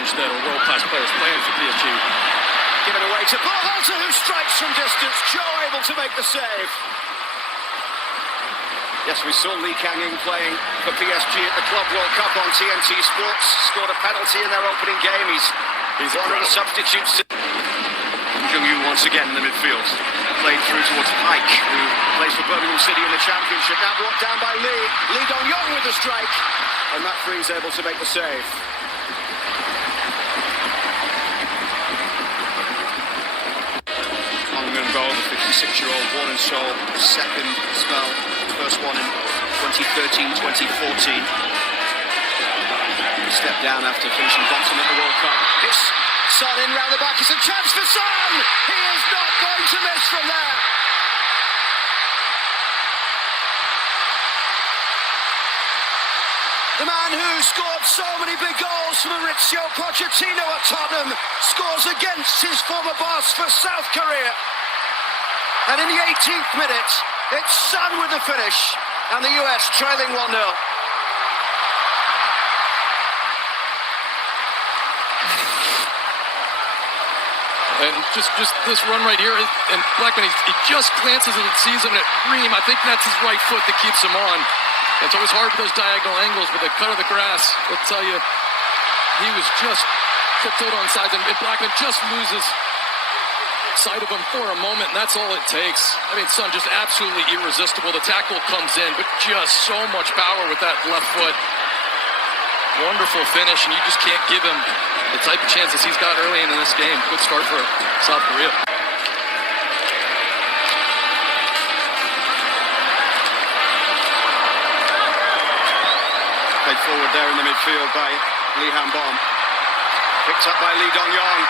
bench there, or world-class players playing for PSG. Given away to Borhalter, who strikes from distance. Joe able to make the save. Yes, we saw Lee Kang-in playing for PSG at the Club World Cup on TNT Sports. Scored a penalty in their opening game. He's one of the substitutes. Jung-Yu once again in the midfield. Played through towards Pike, who plays for Birmingham City in the Championship. Now brought down by Lee. Lee Dong-Yong with the strike. And Matt Free's able to make the save. Hong Min-bo, the 56-year-old, born in Seoul, second spell. First one in 2013-2014. Stepped down after finishing bottom at the World Cup. This Son in round the back. It's a chance for Son. He is not going to miss from there. The man who scored so many big goals for Mauricio Pochettino at Tottenham scores against his former boss for South Korea. And in the 18th minute, it's Son with the finish, and the US trailing 1-0. And just this run right here, and Blackman, he just glances and sees him at Ream. I think that's his right foot that keeps him on. It's always hard for those diagonal angles, but the cut of the grass, I'll tell you, he was just tiptoed on sides, and Blackman just loses sight of him for a moment, and that's all it takes. I mean, Son just absolutely irresistible. The tackle comes in, but just so much power with that left foot. Wonderful finish, and you just can't give him the type of chances he's got early in this game. Good start for South Korea. Played forward there in the midfield by Lee Han-bom. Picked up by Lee Dong-Yong.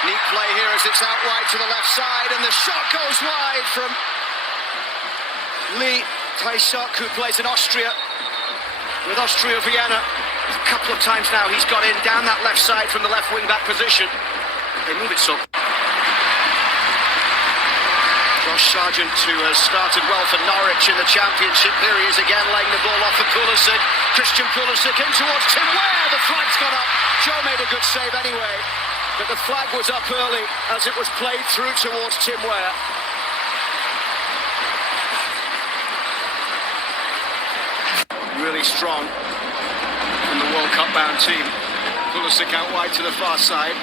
Neat play here as it's out wide to the left side, and the shot goes wide from Lee Tae-seok, who plays in Austria with Austria Vienna. A couple of times now he's got in down that left side from the left wing back position. They move it so. Josh Sargent, who has started well for Norwich in the Championship. Here he is again, laying the ball off for Pulisic. Christian Pulisic in towards Tim Weah. The flag's gone up. Joe made a good save anyway. But the flag was up early as it was played through towards Tim Weah. Really strong from the World Cup bound team. Pulisic out wide to the far side.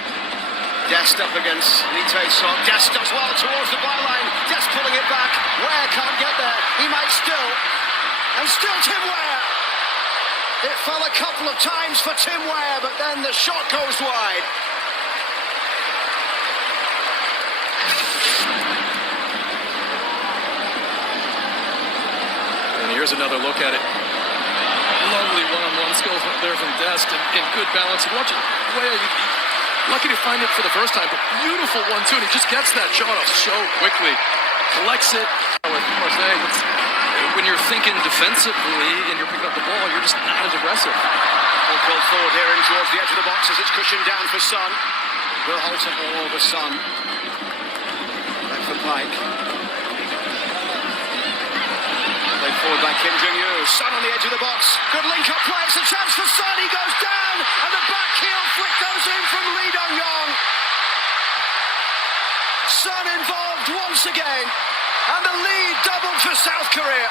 Dest up against Lee Tae-seok. Dest does well towards the byline. Dest pulling it back. Weah can't get there. He might still. And still Tim Weah. It fell a couple of times for Tim Weah, but then the shot goes wide. And here's another look at it. Lovely one-on-one skill there from Dest, and good balance. And watch it, Weah, lucky to find it for the first time, but beautiful 1-2, and he just gets that shot off so quickly. Collects it. With Marseille, when you're thinking defensively and you're picking up the ball, you're just not as aggressive. Ball called forward here in towards the edge of the box as it's cushioned down for Son. Wilholter all over Son. Back for Pike. Played forward by Kim Jung-yu. Son on the edge of the box. Good link-up play. It's a chance for Son. He goes down, and the back heel flick goes in from Lee Dong-yong. Son involved once again, and the lead doubled for South Korea.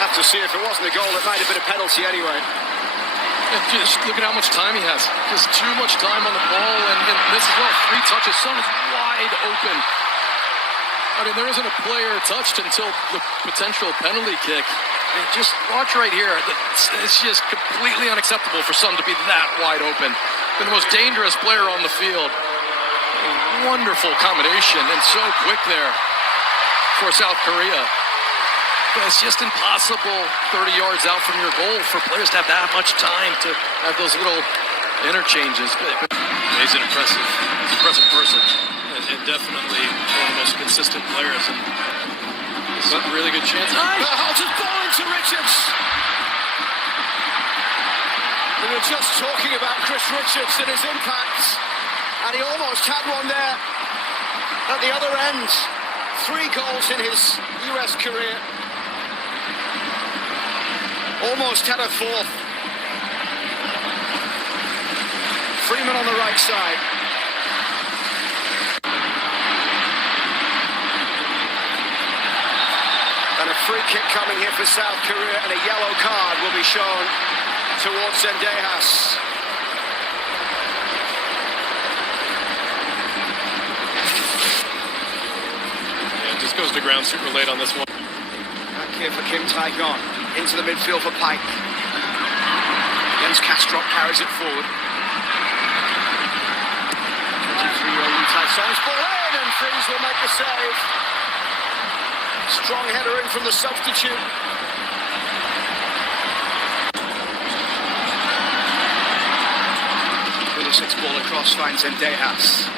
Have to see if it wasn't a goal, it might have been a penalty anyway. Just look at how much time he has. Just too much time on the ball, and this is well, 3 touches. Son is wide open. I mean, there isn't a player touched until the potential penalty kick. And just watch right here. It's just completely unacceptable for Son to be that wide open. The most dangerous player on the field. A wonderful combination, and so quick there for South Korea. But it's just impossible 30 yards out from your goal for players to have that much time to have those little interchanges. But he's an impressive person, and definitely one of the most consistent players. And it's a really good chance. Berhalter's ball into Richards. We were just talking about Chris Richards and his impact, and he almost had one there at the other end. 3 goals in his US career. Almost had a 4th. Freeman on the right side. And a free kick coming here for South Korea, and a yellow card will be shown towards Zendejas. Yeah, just goes to ground super late on this one. Back here for Kim Tae-gon. Into the midfield for Pike. Jens Kastrup carries it forward. 23-year-old Lee Tae-song's ball in, and Freeze will make the save. Strong header in from the substitute. Pulisic's ball across finds Zendejas.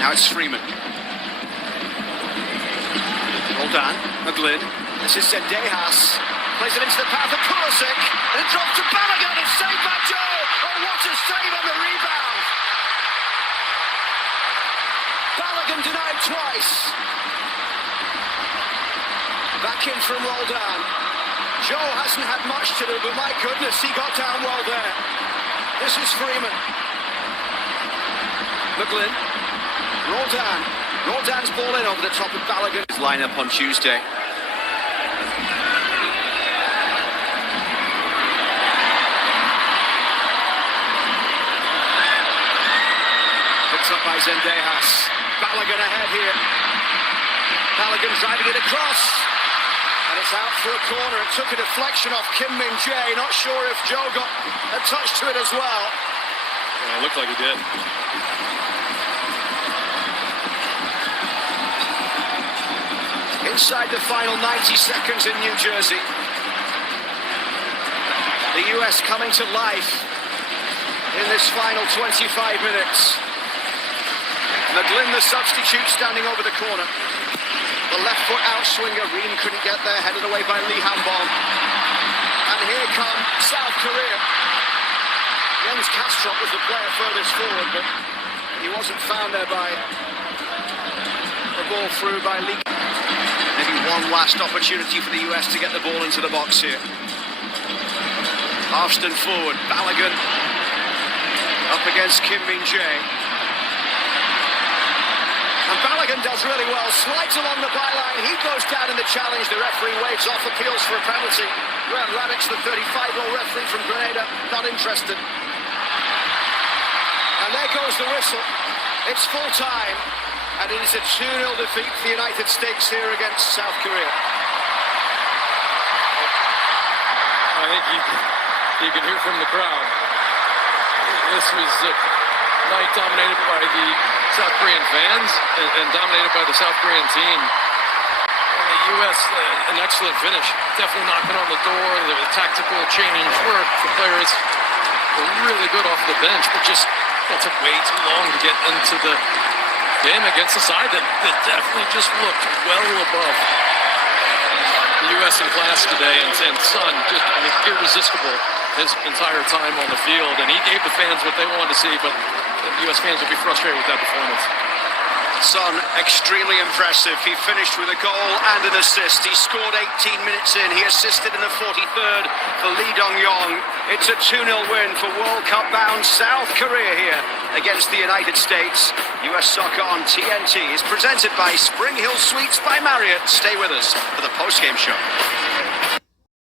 Now it's Freeman. Roldan, McGlynn. This is Zendejas. Plays it into the path of Pulisic, and it drops to Balogun. It's saved by Joe. Oh, what a save on the rebound! Balogun denied twice. Back in from Roldan. Joe hasn't had much to do, but my goodness, he got down well there. This is Freeman. McGlynn. Roldan. Roldan's ball in over the top of Balogun. His lineup on Tuesday. Picked up by Zendejas. Balogun ahead here. Balogun driving it across. And it's out for a corner. It took a deflection off Kim Min-jae. Not sure if Joe got a touch to it as well. Yeah, it looked like he did. Inside the final 90 seconds in New Jersey. The US coming to life in this final 25 minutes. McGlynn, the substitute, standing over the corner. The left foot outswinger, Ream couldn't get there, headed away by Lee Han-bom. And here come South Korea. Jens Kastrup was the player furthest forward, but he wasn't found there by the ball through by Lee. Maybe one last opportunity for the US to get the ball into the box here. Halfston forward, Balogun up against Kim Min-jae. And Balogun does really well, slides along the byline, he goes down in the challenge, the referee waves off, appeals for a penalty. Graham Radich, the 35-year-old referee from Grenada, not interested. And there goes the whistle. It's full time, and it is a 2-0 defeat for the United States here against South Korea. I think you can hear from the crowd. This was a night dominated by the South Korean fans and dominated by the South Korean team. And the U.S., an excellent finish. Definitely knocking on the door. The tactical change work. The players were really good off the bench, but just that took way too long to get into the game against a side that definitely just looked well above the U.S. in class today. And Son, just irresistible his entire time on the field. And he gave the fans what they wanted to see, but the U.S. fans will be frustrated with that performance. Son, extremely impressive. He finished with a goal and an assist. He scored 18 minutes in. He assisted in the 43rd for Lee Dong-yong. It's a 2-0 win for World Cup-bound South Korea here against the United States. US Soccer on TNT is presented by Spring Hill Suites by Marriott. Stay with us for the post-game show.